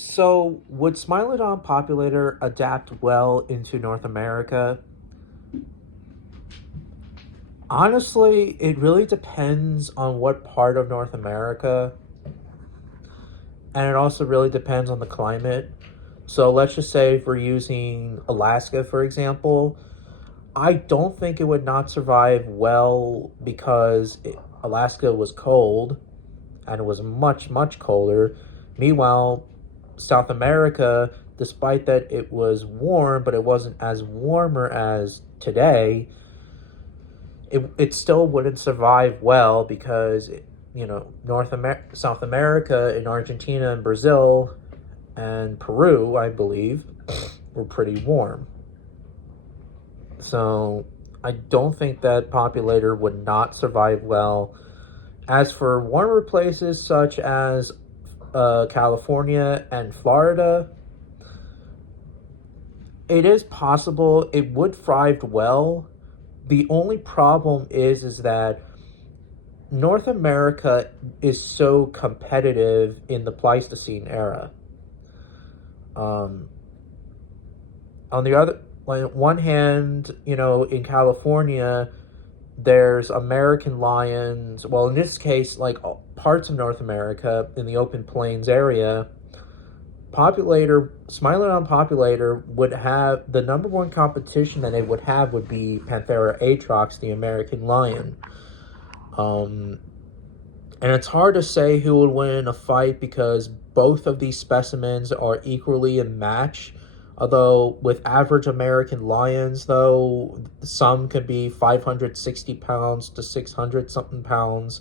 So, would Smilodon populator adapt well into North America? Honestly, it really depends on what part of North America, and it also really depends on the climate. So, let's just say if we're using Alaska, for example, I don't think it would not survive well because Alaska was cold and it was much, much colder. Meanwhile, South America, despite that it was warm, but it wasn't as warmer as today, it still wouldn't survive well because, South America in Argentina and Brazil and Peru, I believe, were pretty warm. So I don't think that populator would not survive well. As for warmer places such as California and Florida, it is possible it would thrive well. The only problem is that North America is so competitive in the Pleistocene era. Um, on the other, on one hand, in California, there's American lions. Well, in this case, like parts of North America in the open plains area, Smilodon populator would have the number one competition that it would have would be Panthera atrox, the American lion. Um, and it's hard to say who would win in a fight because both of these specimens are equally a match. Although with average American lions, though, some could be 560 pounds to 600 something pounds,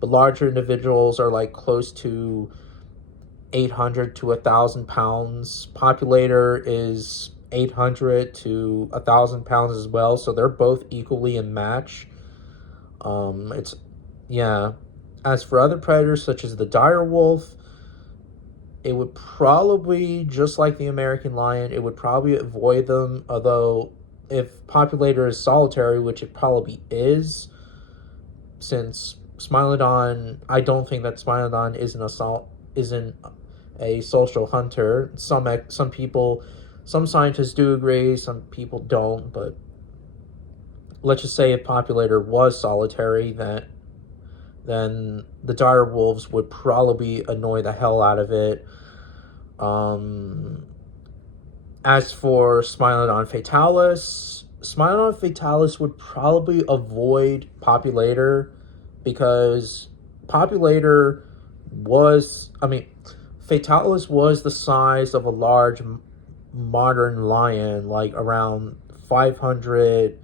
but larger individuals are like close to 800 to 1,000 pounds. Populator is 800 to 1,000 pounds as well, so they're both equally a match. It's yeah. As for other predators such as the dire wolf, it would probably, just like the American lion, it would probably avoid them. Although, if populator is solitary, which it probably is, since Smilodon, I don't think that Smilodon isn't a social hunter. Some people, some scientists do agree, some people don't. But let's just say if populator was solitary, that then the dire wolves would probably annoy the hell out of it. Um, as for Smilodon fatalis would probably avoid populator because populator was, I mean, fatalis was the size of a large modern lion, like around 500,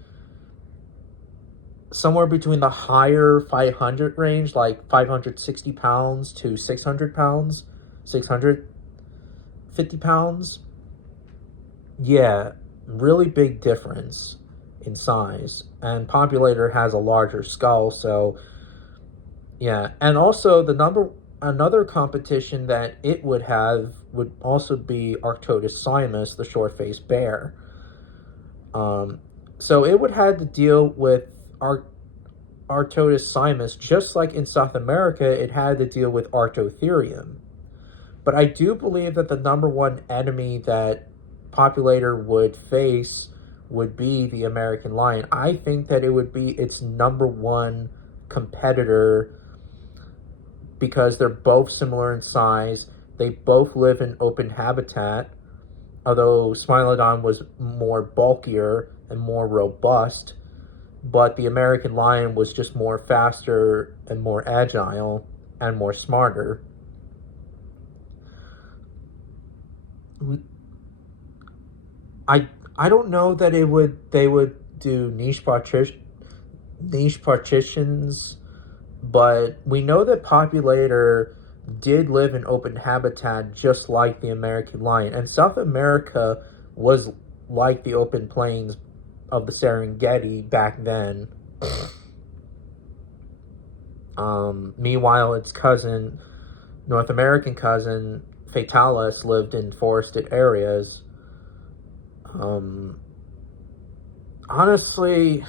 somewhere between the higher 500 range, like 560 pounds to 600 pounds, 650 pounds. Yeah, really big difference in size. And populator has a larger skull, so yeah. And also another competition that it would have would also be Arctodus simus, the short-faced bear. Um, so it would have to deal with Arctodus simus, just like in South America, it had to deal with Arctotherium. But I do believe that the number one enemy that populator would face would be the American lion. I think that it would be its number one competitor because they're both similar in size. They both live in open habitat, although Smilodon was more bulkier and more robust, but the American lion was just more faster and more agile and more smarter. I don't know that they would do niche partitions, but we know that populator did live in open habitat just like the American lion, and South America was like the open plains of the Serengeti back then. Meanwhile, its cousin, North American cousin, Fatalis, lived in forested areas. Um, Honestly,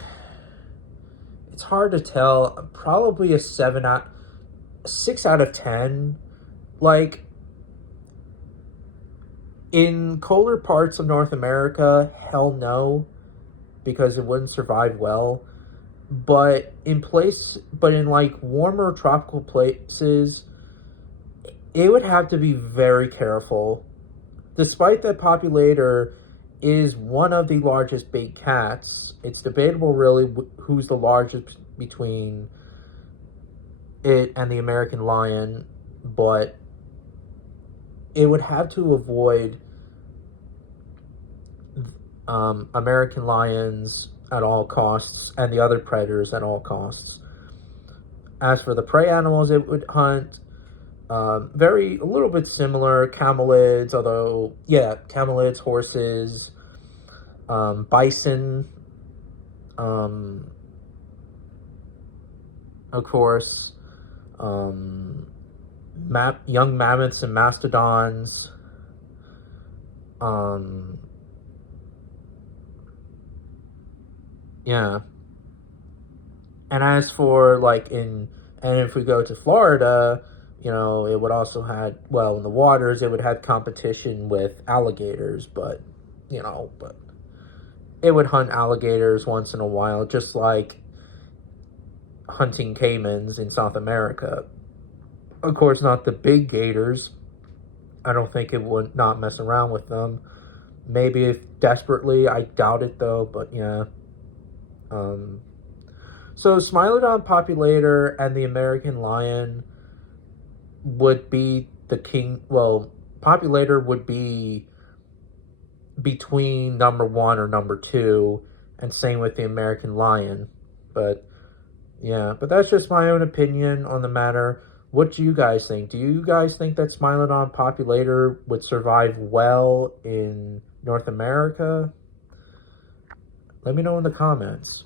it's hard to tell. Probably a 6 out of 10. Like, In colder parts of North America, hell no, because it wouldn't survive well. But in like warmer tropical places, it would have to be very careful. Despite that populator is one of the largest big cats, it's debatable really who's the largest between it and the American lion, but it would have to avoid American lions at all costs and the other predators at all costs. As for the prey animals it would hunt, a little bit similar, camelids, although, yeah, camelids, horses, bison, um, of course, young mammoths and mastodons, um, yeah. And as for and if we go to Florida, it would also have, well, in the waters, it would have competition with alligators, but it would hunt alligators once in a while, just like hunting caimans in South America. Of course, not the big gators. I don't think it would not mess around with them. Maybe if desperately, I doubt it though, but yeah. Um, so Smilodon populator and the American lion would be the king. Well, populator would be between number one or number two, and same with the American lion. But yeah, but that's just my own opinion on the matter. What do you guys think? Do you guys think that Smilodon populator would survive well in North America? Let me know in the comments.